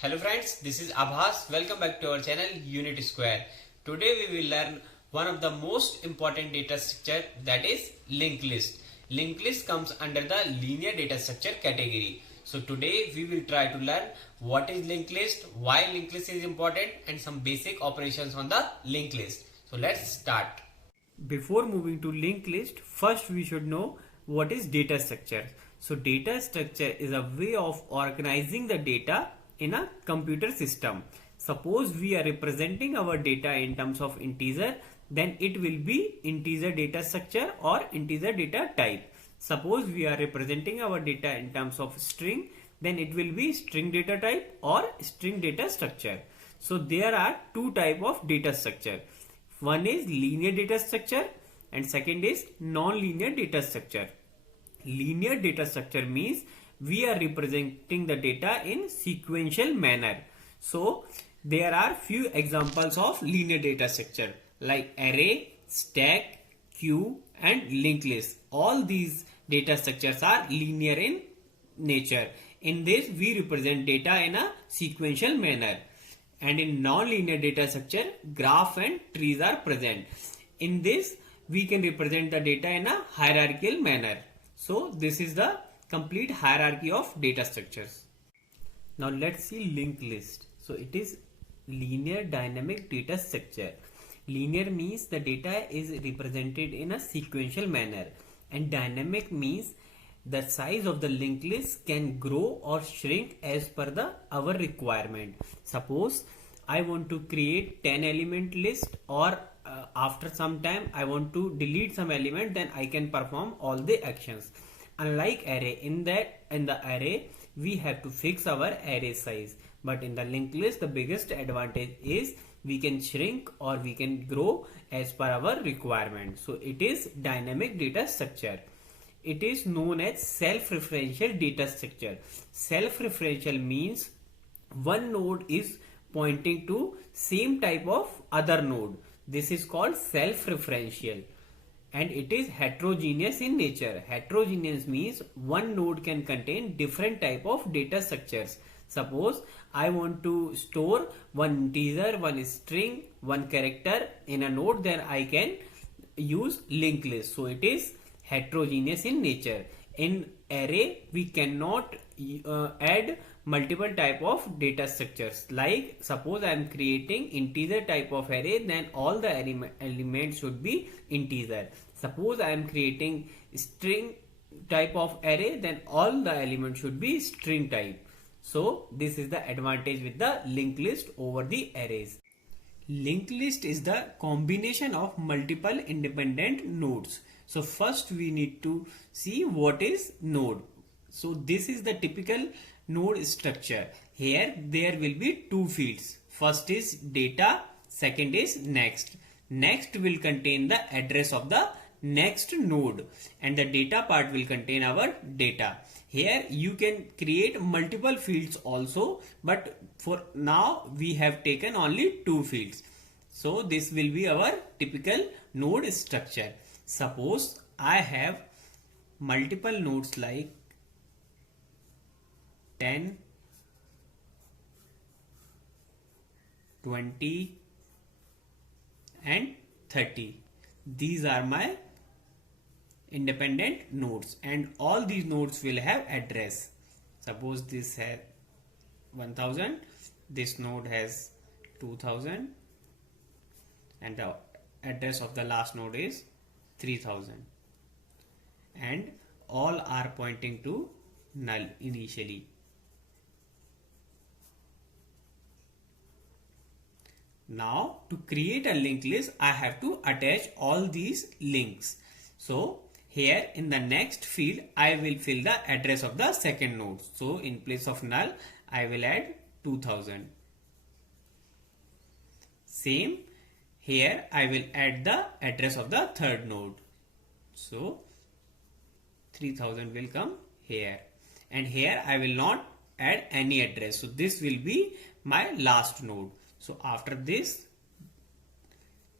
Hello friends, this is Abhas. Welcome back to our channel Unit Square. Today we will learn one of the most important data structure, that is linked list. Linked list comes under the linear data structure category. So today we will try to learn what is linked list, why linked list is important, and some basic operations on the linked list. So let's start. Before moving to linked list, first we should know what is data structure. So data structure is a way of organizing the data in a computer system. Suppose we are representing our data in terms of integer, then it will be integer data structure or integer data type. Suppose we are representing our data in terms of string, then it will be string data type or string data structure. So there are two type of data structure. One is linear data structure and second is non-linear data structure. Linear data structure means we are representing the data in sequential manner. So there are few examples of linear data structure like array, stack, queue and linked list. All these data structures are linear in nature. In this we represent data in a sequential manner. And in non-linear data structure, graph and trees are present. In this we can represent the data in a hierarchical manner. So this is the complete hierarchy of data structures. Now let's see linked list. So it is linear dynamic data structure. Linear means the data is represented in a sequential manner, and dynamic means the size of the linked list can grow or shrink as per our requirement. Suppose I want to create 10 element list, or after some time I want to delete some element, then I can perform all the actions. Unlike array, in the array we have to fix our array size, but in the linked list the biggest advantage is we can shrink or we can grow as per our requirement. So it is dynamic data structure. It is known as self-referential data structure. Self-referential means one node is pointing to same type of other node. This is called self-referential. And it is heterogeneous in nature. Heterogeneous means one node can contain different type of data structures. Suppose I want to store one integer, one string, one character in a node, then I can use linked list. So it is heterogeneous in nature. In array we cannot add multiple type of data structures. Like suppose I am creating integer type of array, then all the elements should be integer. Suppose I am creating string type of array, then all the elements should be string type. So this is the advantage with the linked list over the arrays. Linked list is the combination of multiple independent nodes. So first we need to see what is node. So this is the typical node structure. Here there will be two fields. First is data, second is next. Next will contain the address of the next node, and the data part will contain our data. Here you can create multiple fields also, but for now we have taken only two fields. So this will be our typical node structure. Suppose I have multiple nodes like 10, 20 and 30. These are my independent nodes, and all these nodes will have address. Suppose this has 1000, this node has 2000, and the address of the last node is 3000, and all are pointing to null initially. Now to create a linked list I have to attach all these links. So here in the next field I will fill the address of the second node. So in place of null I will add 2000. Same here I will add the address of the third node. So 3000 will come here, and here I will not add any address. So this will be my last node. So after this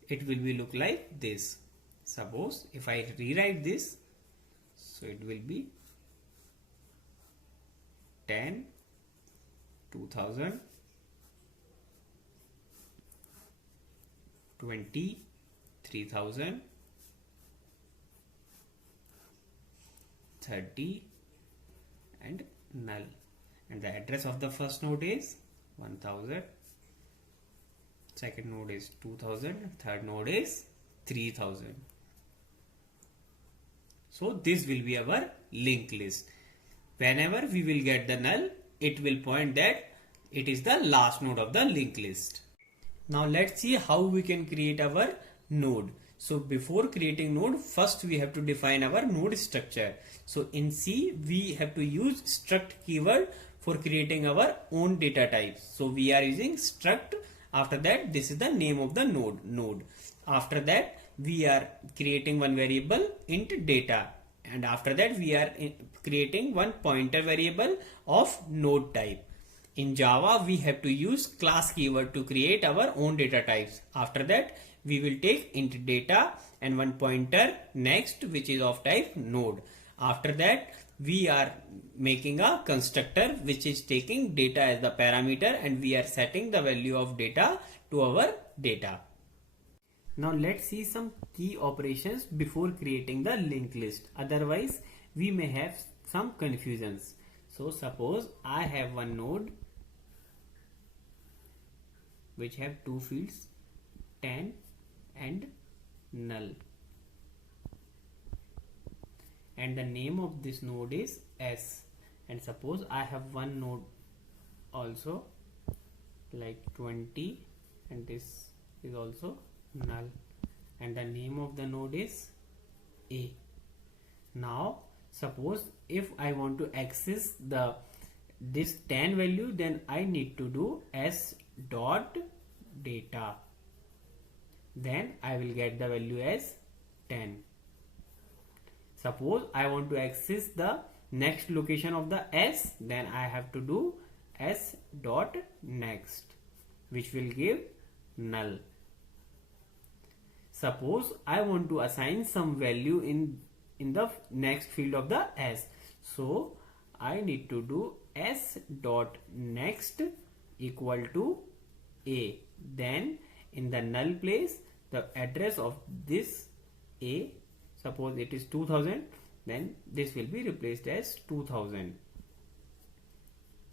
it will be look like this. Suppose if I rewrite this, so it will be 10, 2000, 20, 3000, 30, and null. And the address of the first node is 1000, second node is 2000, third node is 3000. So this will be our linked list. Whenever we will get the null, it will point that it is the last node of the linked list. Now let's see how we can create our node. So before creating node, first we have to define our node structure. So in C, we have to use struct keyword for creating our own data types. So we are using struct. After that, this is the name of the node. After that, we are creating one variable int data. And after that, we are creating one pointer variable of node type. In Java, we have to use class keyword to create our own data types. After that, we will take int data and one pointer next, which is of type node. After that, we are making a constructor which is taking data as the parameter, and we are setting the value of data to our data. Now let's see some key operations before creating the linked list. Otherwise, we may have some confusions. So suppose I have one node which have two fields, 10 and null. And the name of this node is S. And suppose I have one node also like 20, and this is also null, and the name of the node is A. Now suppose if I want to access this 10 value, then I need to do s dot data, then I will get the value as 10. Suppose I want to access the next location of the S, then I have to do s dot next, which will give null. Suppose I want to assign some value in the next field of the S, so I need to do s dot next equal to A. Then in the null place, the address of this A, suppose it is 2000, then this will be replaced as 2000.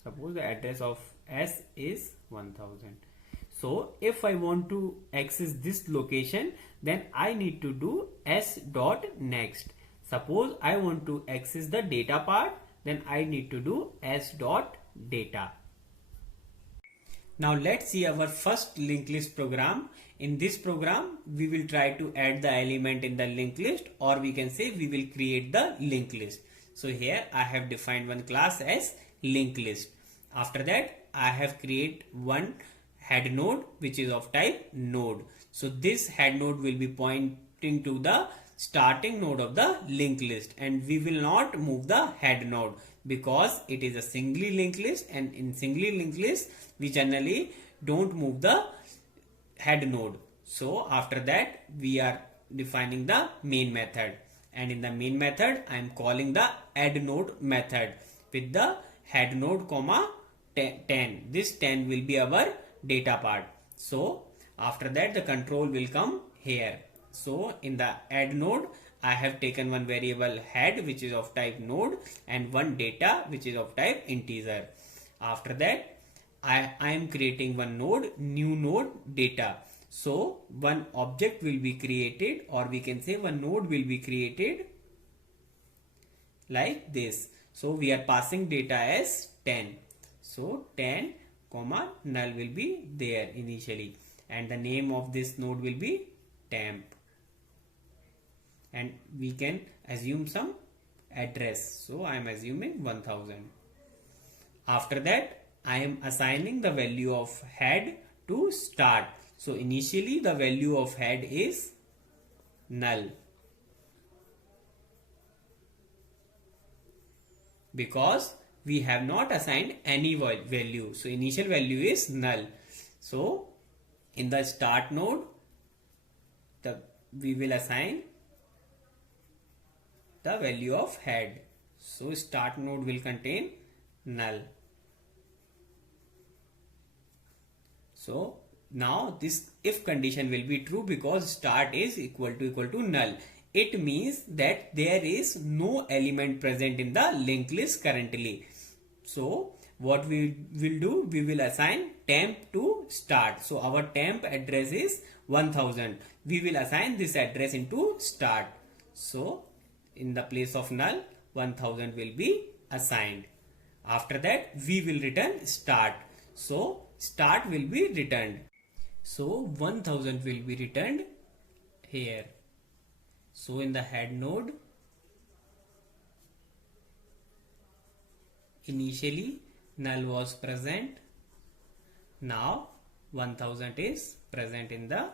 Suppose the address of S is 1000. So if I want to access this location, then I need to do s dot next. Suppose I want to access the data part, then I need to do s dot data. Now let's see our first linked list program. In this program, we will try to add the element in the linked list, or we can say we will create the linked list. So here I have defined one class as linked list. After that, I have created one head node which is of type node. So this head node will be pointing to the starting node of the linked list, and we will not move the head node because it is a singly linked list, and in singly linked list we generally don't move the head node. So after that, we are defining the main method, and in the main method I am calling the add node method with the head node comma 10. This 10 will be our data part. So after that, the control will come here. So in the add node, I have taken one variable head which is of type node and one data which is of type integer. After that, I am creating one node, new node data. So one object will be created, or we can say one node will be created like this. So we are passing data as 10. So 10 comma null will be there initially, and the name of this node will be temp, and we can assume some address. So I am assuming 1000. After that, I am assigning the value of head to start. So initially the value of head is null because we have not assigned any value. So initial value is null. So in the start node, we will assign the value of head. So start node will contain null. So now this if condition will be true because start is equal to null. It means that there is no element present in the linked list currently. So what we will do, we will assign temp to start. So our temp address is 1000. We will assign this address into start. So in the place of null, 1000 will be assigned. After that we will return start. So start will be returned. So 1000 will be returned here. So in the head node, initially null was present. Now 1000 is present in the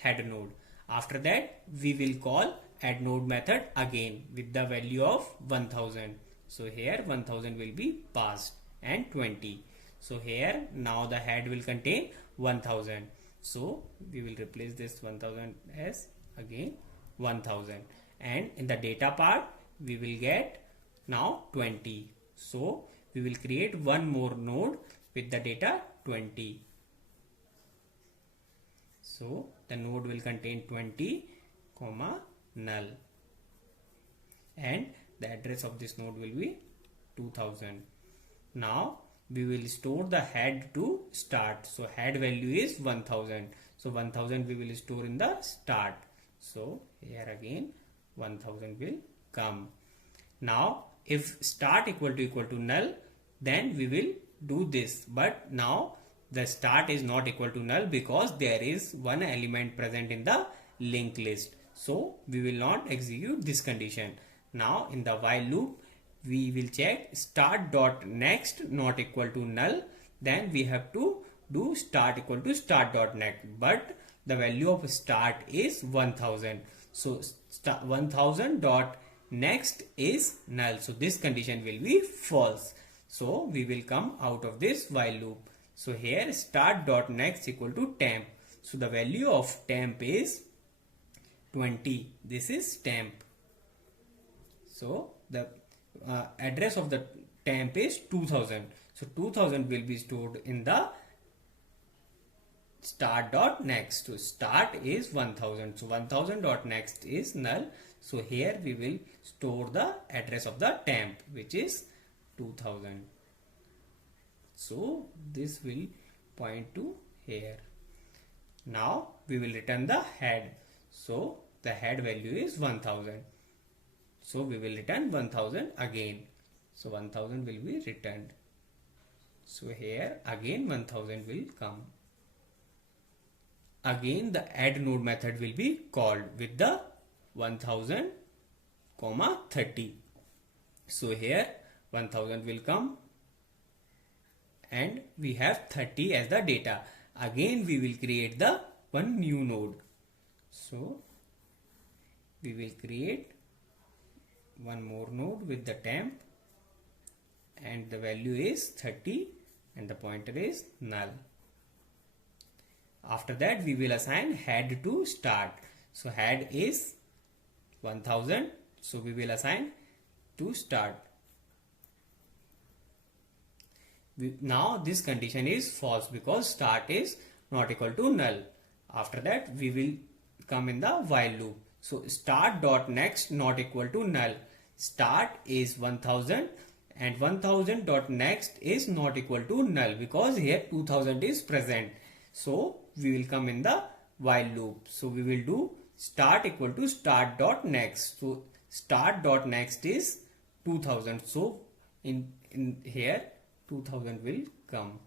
head node. After that we will call add node method again with the value of 1000. So here 1000 will be passed and 20. So here now the head will contain 1000. So we will replace this 1000 as again 1000, and in the data part we will get now 20. So we will create one more node with the data 20. So the node will contain 20 comma null, and the address of this node will be 2000. Now we will store the head to start. So head value is 1000. So 1000 we will store in the start. So here again 1000 will come. Now if start equal to null, then we will do this. But now the start is not equal to null because there is one element present in the linked list. So we will not execute this condition. Now in the while loop we will check start dot next not equal to null. Then we have to do start equal to start dot next. But the value of start is 1000. So 1000 dot next is null. So this condition will be false. So we will come out of this while loop. So here start dot next equal to temp. So the value of temp is 20. This is temp. So the address of the temp is 2000. So 2000 will be stored in the start dot next. So start is 1000. So 1000 dot next is null. So here we will store the address of the temp, which is 2000. So this will point to here. Now we will return the head. So the head value is 1000. So we will return 1000 again. So 1000 will be returned. So here again 1000 will come. Again the add node method will be called with the 1000 comma 30. So here 1000 will come and we have 30 as the data. Again we will create the one new node. So we will create one more node with the temp, and the value is 30 and the pointer is null. After that we will assign head to start. So head is 1000. So we will assign to start. Now this condition is false because start is not equal to null. After that we will come in the while loop. So start dot next not equal to null. Start is 1000 and 1000 dot next is not equal to null because here 2000 is present. So we will come in the while loop. So we will do start equal to start dot next. So start dot next is 2000. So in here 2000 will come.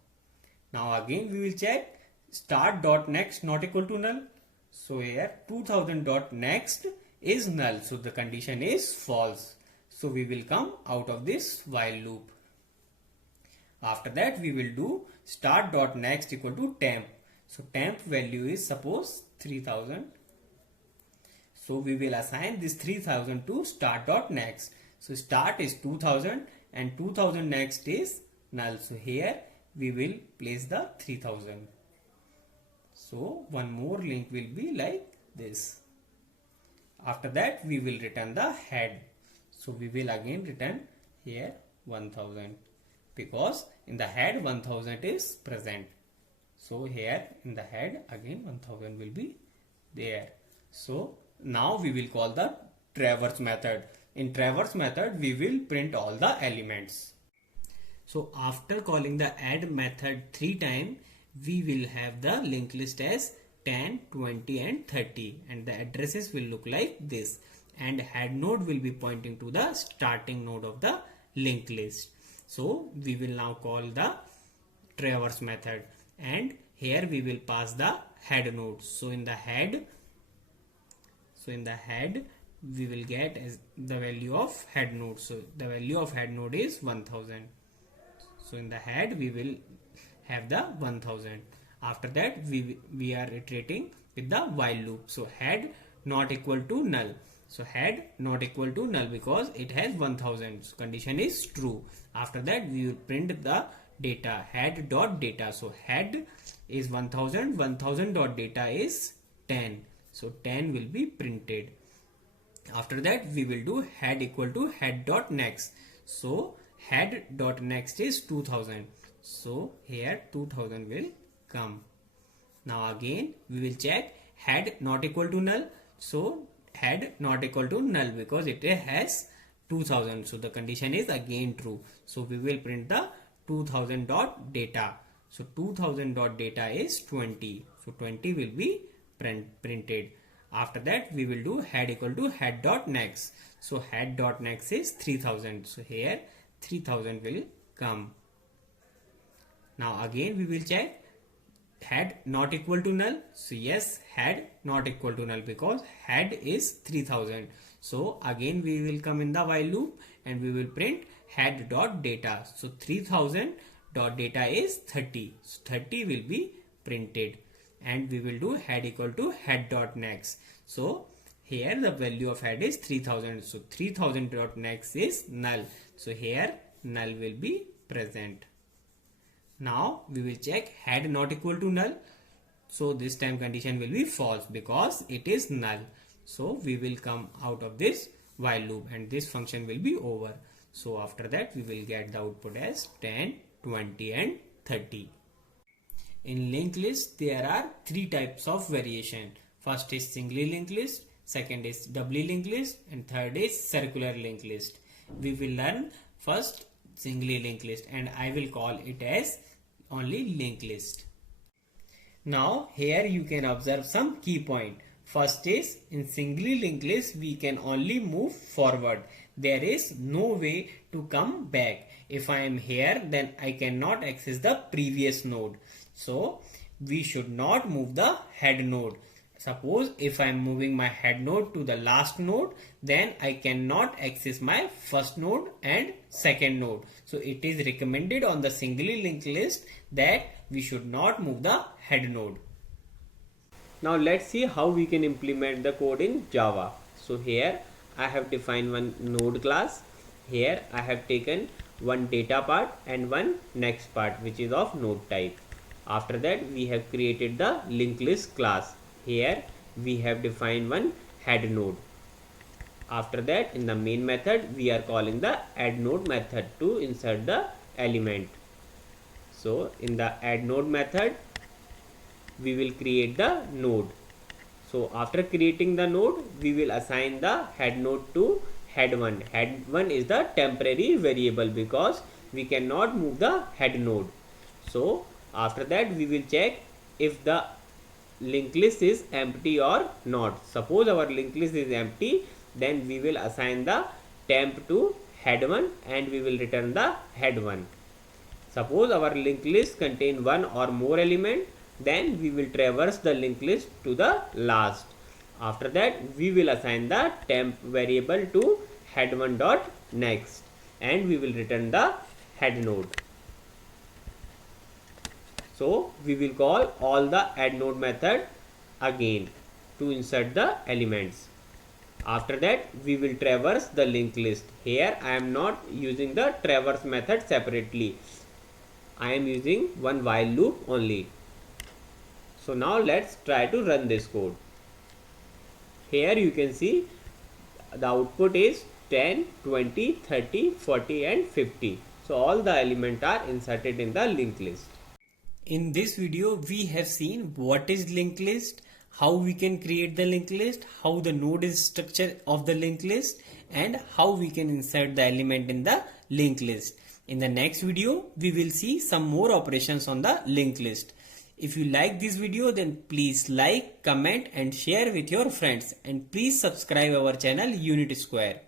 Now again we will check start dot next not equal to null. So here 2000 dot next is null. So the condition is false. So we will come out of this while loop. After that we will do start dot next equal to temp. So temp value is suppose 3000. So we will assign this 3000 to start dot next. So start is 2000 and 2000 next is null. So here we will place the 3000. So one more link will be like this. After that we will return the head. So we will again return here 1000 because in the head 1000 is present. So here in the head again 1000 will be there. So now we will call the traverse method. In traverse method we will print all the elements. So after calling the add method 3 times, we will have the linked list as 10, 20 and 30, and the addresses will look like this, and head node will be pointing to the starting node of the linked list. So we will now call the traverse method, and here we will pass the head node. So in the head we will get as the value of head node. So the value of head node is 1000. So in the head we will have the 1000. After that we are iterating with the while loop. So head not equal to null. So head not equal to null because it has 1000. So condition is true. After that we will print the data, head dot data. So head is 1000, 1000 dot data is 10. So 10 will be printed. After that we will do head equal to head dot next. So head dot next is 2000. So here 2000 will come. Now again we will check head not equal to null. So head not equal to null because it has 2000. So the condition is again true. So we will print the 2000 dot data. So 2000 dot data is 20. So 20 will be printed. After that we will do head equal to head dot next. So head dot next is 3000. So here 3000 will come. Now again we will check head not equal to null. So yes, head not equal to null because head is 3000. So again we will come in the while loop and we will print head dot data. So 3000 dot data is 30. So 30 will be printed, and we will do head equal to head dot next. So here the value of head is 3000. So 3000 dot next is null. So here null will be present. Now we will check head not equal to null. So this time condition will be false because it is null. So we will come out of this while loop and this function will be over. So after that we will get the output as 10, 20 and 30. In linked list there are three types of variation. First is singly linked list, second is doubly linked list, and third is circular linked list. We will learn first singly linked list and I will call it as only linked list. Now here you can observe some key point. First is in singly linked list we can only move forward. There is no way to come back. If I am here then I cannot access the previous node. So we should not move the head node. Suppose if I am moving my head node to the last node, then I cannot access my first node and second node. So it is recommended on the singly linked list that we should not move the head node. Now let's see how we can implement the code in Java. So here I have defined one node class. Here I have taken one data part and one next part which is of node type. After that we have created the linked list class. Here we have defined one head node. After that in the main method we are calling the add node method to insert the element. So in the add node method we will create the node. So after creating the node we will assign the head node to head1. Head1 is the temporary variable because we cannot move the head node. So after that we will check if the linked list is empty or not. Suppose our linked list is empty, then we will assign the temp to head1 and we will return the head1. Suppose our linked list contain one or more element, then we will traverse the linked list to the last. After that we will assign the temp variable to head1 dot next and we will return the head node. So we will call all the add node method again to insert the elements. After that we will traverse the linked list. Here I am not using the traverse method separately. I am using one while loop only. So now let's try to run this code. Here you can see the output is 10, 20, 30, 40 and 50. So all the elements are inserted in the linked list. In this video, we have seen what is linked list, how we can create the linked list, how the node is structure of the linked list, and how we can insert the element in the linked list. In the next video, we will see some more operations on the linked list. If you like this video, then please like, comment and share with your friends, and please subscribe our channel Unit Square.